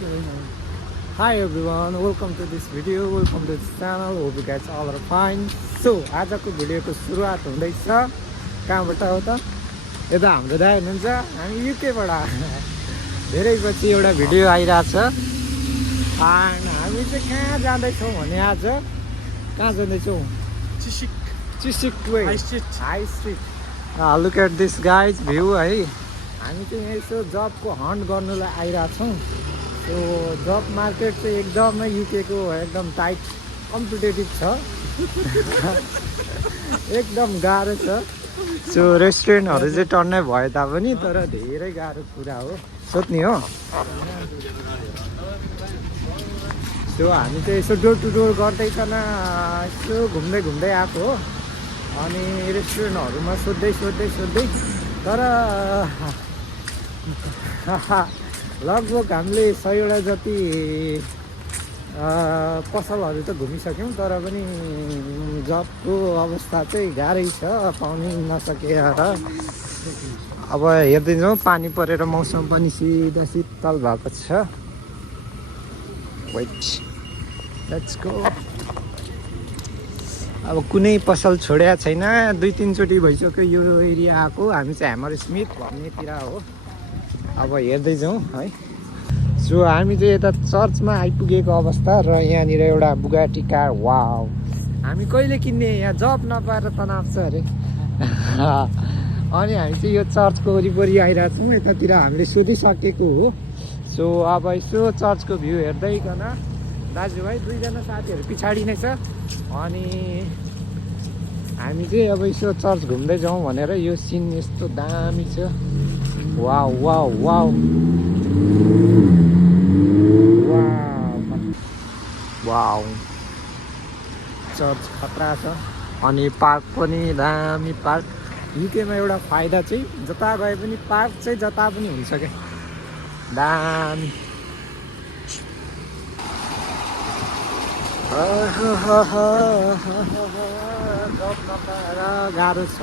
Hi everyone, welcome to this video, welcome to this channel. Hope you guys all are fine. So आजको भिडियोको सुरुवात हुँदैछ कहाँबाट हो त यता हाम्रो दाइ हुनुहुन्छ हामी युकेबाट धेरै पछि एउटा भिडियो आइरहेछ अनि हामी चाहिँ कहाँ जाँदैछौँ भने आज कहाँ जाँदैछौँ Chiswick way high street look at this guys view है हामी चाहिँ यसो जबको हन्ट गर्नुलाई आइरहेछौँ सो जब मार्केट चाहिँ एकदमै युकेको एकदम टाइट कम्पिटेटिभ छ एकदम गाह्रो छ सो रेस्टुरेन्टहरू चाहिँ टन्नै भए तापनि तर धेरै गाह्रो कुरा हो सोध्ने हो सो हामी चाहिँ यसो डोर टु डोर गर्दैकन यसो घुम्दै घुम्दै आएको हो अनि रेस्टुरेन्टहरूमा सोध्दै तर लगभग हामीले 100वटा जति पसलहरू त घुमिसक्यौँ तर पनि जबको अवस्था चाहिँ गाह्रै छ पाउनै नसकेर अब हेर्दै जाउँ पानी परेर मौसम पनि सिधा शीतल भएको छ वेट लेट्स गो अब कुनै पसल छोडेको छैन 2-3 चोटि भइसक्यो यो एरिया आएको हामी चाहिँ ह्यामर स्मिथ भन्नेतिर हो अब हेर्दै जाउँ है सो हामी चाहिँ यता चर्चमा आइपुगेको अवस्था र यहाँनिर एउटा बुगाटी कार वाउ हामी कहिले किन्ने यहाँ जब नपाएर तनाव छ अरे अनि हामी चाहिँ यो चर्चको वरिपरि आइरहेछौँ यतातिर हामीले सोधिसकेको हो सो अब यसो चर्चको भ्यू हेर्दैकन दाजुभाइ 2जना साथीहरू पछाडि नै छ अनि हामी चाहिँ अब यसो चर्च घुम्दै जाउँ भनेर यो सिन यस्तो दामी छ wow wow wow wow church खतरा छ अनि पार्क पनि दामी पार्क युकेमा एउटा फाइदा चाहिँ जता गए पनि पार्क चाहिँ जता पनि हुन्छ क्या दामी जब नपाएर गाह्रो छ